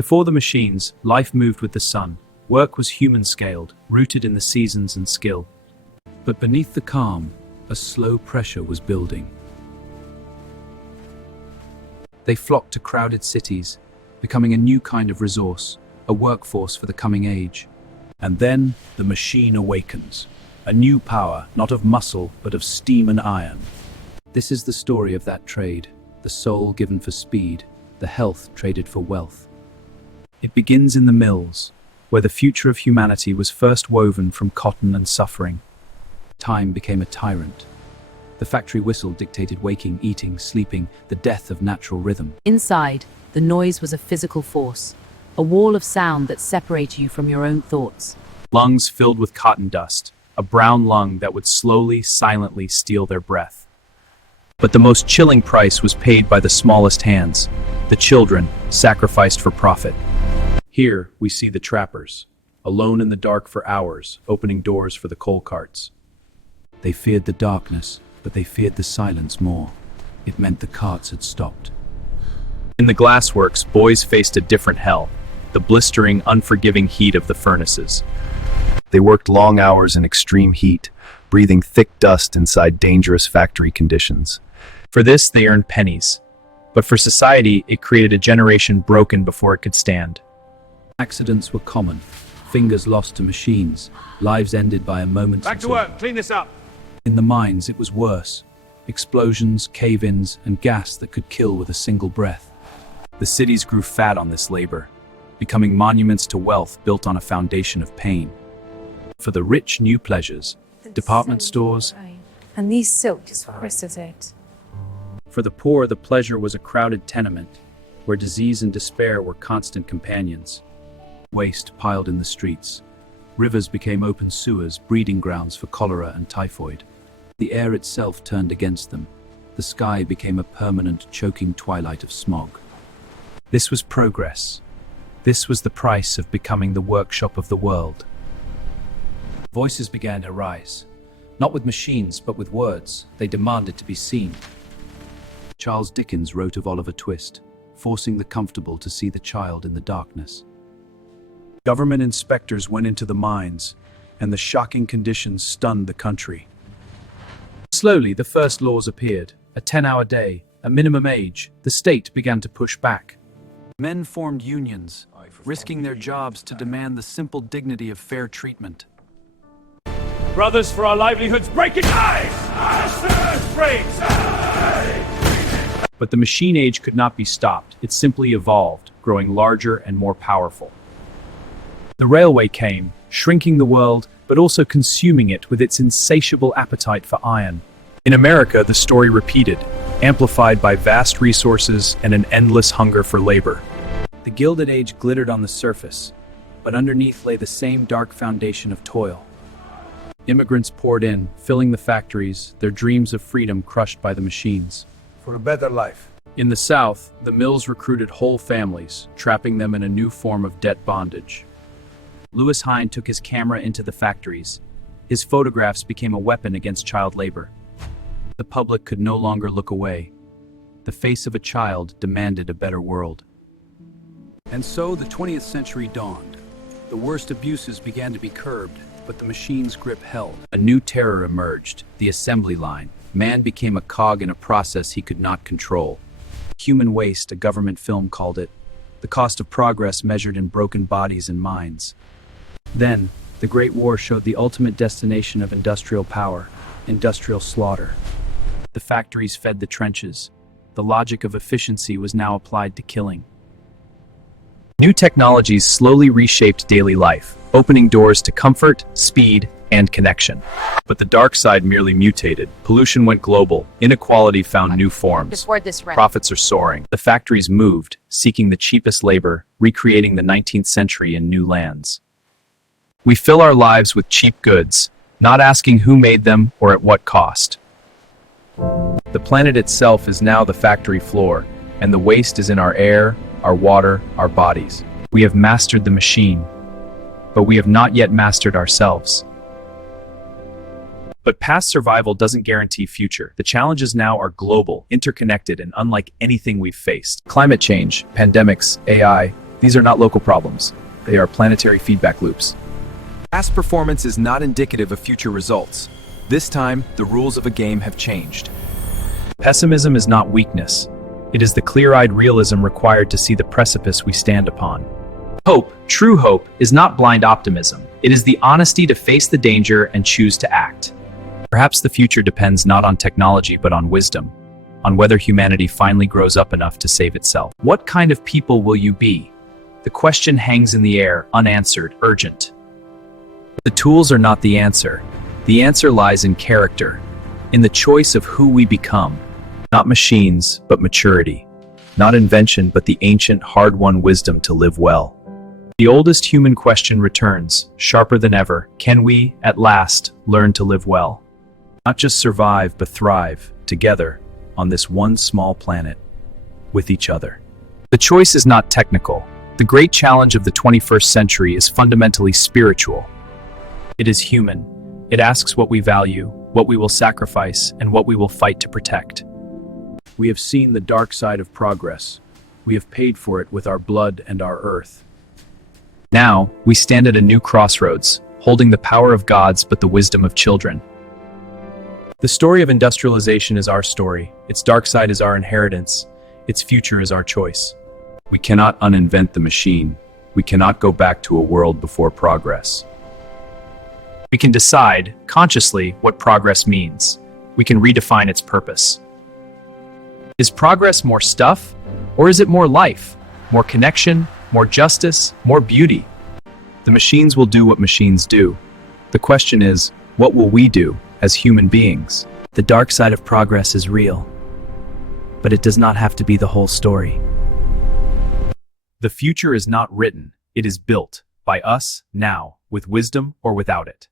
Before the machines, life moved with the sun. Work was human-scaled, rooted in the seasons and skill. But beneath the calm, a slow pressure was building. They flocked to crowded cities, becoming a new kind of resource, a workforce for the coming age. And then the machine awakens. A new power, not of muscle, but of steam and iron. This is the story of that trade, the soul given for speed, the health traded for wealth. It begins in the mills, where the future of humanity was first woven from cotton and suffering. Time became a tyrant. The factory whistle dictated waking, eating, sleeping, the death of natural rhythm. Inside, the noise was a physical force, a wall of sound that separated you from your own thoughts. Lungs filled with cotton dust, a brown lung that would slowly, silently steal their breath. But the most chilling price was paid by the smallest hands, the children, sacrificed for profit. Here we see the trappers, alone in the dark for hours, opening doors for the coal carts. They feared the darkness, but they feared the silence more. It meant the carts had stopped. In the glassworks, boys faced a different hell, the blistering, unforgiving heat of the furnaces. They worked long hours in extreme heat, breathing thick dust inside dangerous factory conditions. For this, they earned pennies. But for society, it created a generation broken before it could stand. Accidents were common. Fingers lost to machines. Lives ended by a moment's... Back to work, clean this up. In the mines, it was worse. Explosions, cave-ins, and gas that could kill with a single breath. The cities grew fat on this labor, becoming monuments to wealth built on a foundation of pain. For the rich, new pleasures, department stores. And these silks, what is it? For the poor, the pleasure was a crowded tenement, where disease and despair were constant companions. Waste piled in the streets. Rivers became open sewers, breeding grounds for cholera and typhoid. The air itself turned against them. The sky became a permanent, choking twilight of smog. This was progress. This was the price of becoming the workshop of the world. Voices began to rise. Not with machines, but with words. They demanded to be seen. Charles Dickens wrote of Oliver Twist, forcing the comfortable to see the child in the darkness. Government inspectors went into the mines, and the shocking conditions stunned the country. Slowly, the first laws appeared. A 10-hour day, a minimum age. The state began to push back. Men formed unions, risking their jobs to demand the simple dignity of fair treatment. Brothers, for our livelihoods, break it! Masters, brakes! But the machine age could not be stopped. It simply evolved, growing larger and more powerful. The railway came, shrinking the world, but also consuming it with its insatiable appetite for iron. In America, the story repeated, amplified by vast resources and an endless hunger for labor. The Gilded Age glittered on the surface, but underneath lay the same dark foundation of toil. Immigrants poured in, filling the factories, their dreams of freedom crushed by the machines. For a better life. In the South, the mills recruited whole families, trapping them in a new form of debt bondage. Lewis Hine took his camera into the factories. His photographs became a weapon against child labor. The public could no longer look away. The face of a child demanded a better world. And so the 20th century dawned. The worst abuses began to be curbed, but the machine's grip held. A new terror emerged, the assembly line. Man became a cog in a process he could not control. Human waste, a government film called it. The cost of progress measured in broken bodies and minds. Then, the Great War showed the ultimate destination of industrial power, industrial slaughter. The factories fed the trenches. The logic of efficiency was now applied to killing. New technologies slowly reshaped daily life, opening doors to comfort, speed, and connection. But the dark side merely mutated. Pollution went global. Inequality found new forms. Profits are soaring. The factories moved, seeking the cheapest labor, recreating the 19th century in new lands. We fill our lives with cheap goods, not asking who made them or at what cost. The planet itself is now the factory floor, and the waste is in our air, our water, our bodies. We have mastered the machine, but we have not yet mastered ourselves. But past survival doesn't guarantee future. The challenges now are global, interconnected, and unlike anything we've faced. Climate change, pandemics, AI, These are not local problems. They are planetary feedback loops. Past performance is not indicative of future results. This time, the rules of a game have changed. Pessimism is not weakness. It is the clear-eyed realism required to see the precipice we stand upon. Hope, true hope, is not blind optimism. It is the honesty to face the danger and choose to act. Perhaps the future depends not on technology but on wisdom, on whether humanity finally grows up enough to save itself. What kind of people will you be? The question hangs in the air, unanswered, urgent. The tools are not the answer. The answer lies in character, in the choice of who we become. Not machines, but maturity. Not invention, but the ancient, hard-won wisdom to live well. The oldest human question returns, sharper than ever. Can we, at last, learn to live well? Not just survive, but thrive, together, on this one small planet, with each other. The choice is not technical. The great challenge of the 21st century is fundamentally spiritual. It is human. It asks what we value, what we will sacrifice, and what we will fight to protect. We have seen the dark side of progress. We have paid for it with our blood and our earth. Now, we stand at a new crossroads, holding the power of gods but the wisdom of children. The story of industrialization is our story. Its dark side is our inheritance. Its future is our choice. We cannot uninvent the machine. We cannot go back to a world before progress. We can decide, consciously, what progress means. We can redefine its purpose. Is progress more stuff, or is it more life, more connection, more justice, more beauty? The machines will do what machines do. The question is, what will we do as human beings? The dark side of progress is real, but it does not have to be the whole story. The future is not written, it is built, by us, now, with wisdom or without it.